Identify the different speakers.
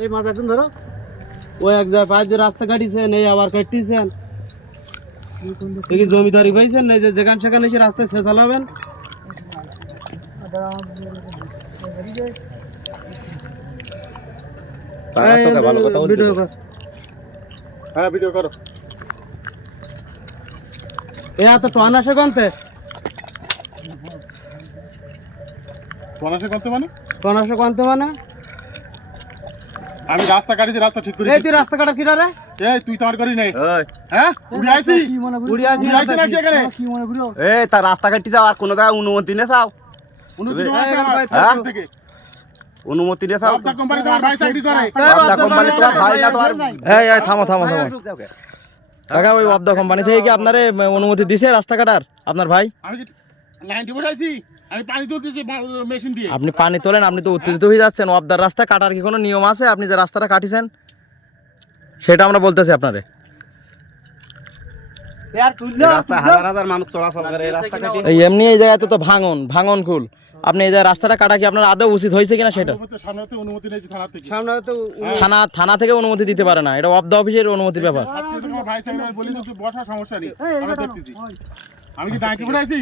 Speaker 1: এই মাছ এখন ধরো। ওই এক জায়গায় পাঁচ দিয়ে রাস্তা কাটিছেন এই আবার কাটতেছেন। জমিদারি পাইছেন না এই যে যেখান সেখানে এসে রাস্তায় সে চালাবেন ভিডিও কর।
Speaker 2: হ্যাঁ ভিডিও করো।
Speaker 1: এ এত টন আসে কনতে?
Speaker 2: পনেরোশো করতে মানে?
Speaker 1: টন আসে কনতে মানে?
Speaker 2: আমি রাস্তা কাটিছি রাস্তা ঠিক করে
Speaker 1: এই তুই রাস্তা কাটা কিনা রে?
Speaker 2: এই তুই তোমার করি নাই। হ্যাঁ? উড়ে আইছি?
Speaker 1: উড়ি আসি
Speaker 2: উড়ে আইছি নাকি এখানে?
Speaker 3: এ তা রাস্তা কাটি যাও আর কোনো জায়গায় অনুমতি নে চাও
Speaker 2: অনুমতি
Speaker 1: এই, এই,
Speaker 2: আমার
Speaker 1: ভাই,
Speaker 2: হ্যাঁ? থেকে।
Speaker 3: অনুমতি নে চাও
Speaker 2: আপনার কোম্পানি তোমার ভাই চাকরি করে।
Speaker 3: বাবদা কোম্পানি তোমার ভাই না তোমার
Speaker 4: এই এই থামো থামো থামো। কাকা ওই অবদা কোম্পানি থেকে কি আপনার অনুমতি দিছে রাস্তা কাটার? আপনার ভাই?
Speaker 2: আমি কি লাইন টিপে আইছি আমি পানি তুলতেছি মেশিন দিয়ে।
Speaker 4: আপনি পানি তোলেন আপনি তো উত্তেজিত হয়ে যাচ্ছেন। অবদার রাস্তা কাটার কি কোনো নিয়ম আছে? আপনি যে রাস্তাটা কাটিছেন সেটা আমরা বলতেছি আপনারে। এমনি এই জায়গায় তো ভাঙন ভাঙন খুল আপনি এই যে রাস্তাটা কাটা কি আপনার আদৌ উচিত হয়েছে কিনা সেটা?
Speaker 2: নেই থানা
Speaker 4: থানা থেকে অনুমতি দিতে পারে না। এটা অবদা অফিসের অনুমতির ব্যাপার।
Speaker 2: আজকে তোমার ভাই চাকরি করে বলি তো তুই বসা সমস্যা নেই আমরা দেখতেছি। আমি কি দাঁড়িয়ে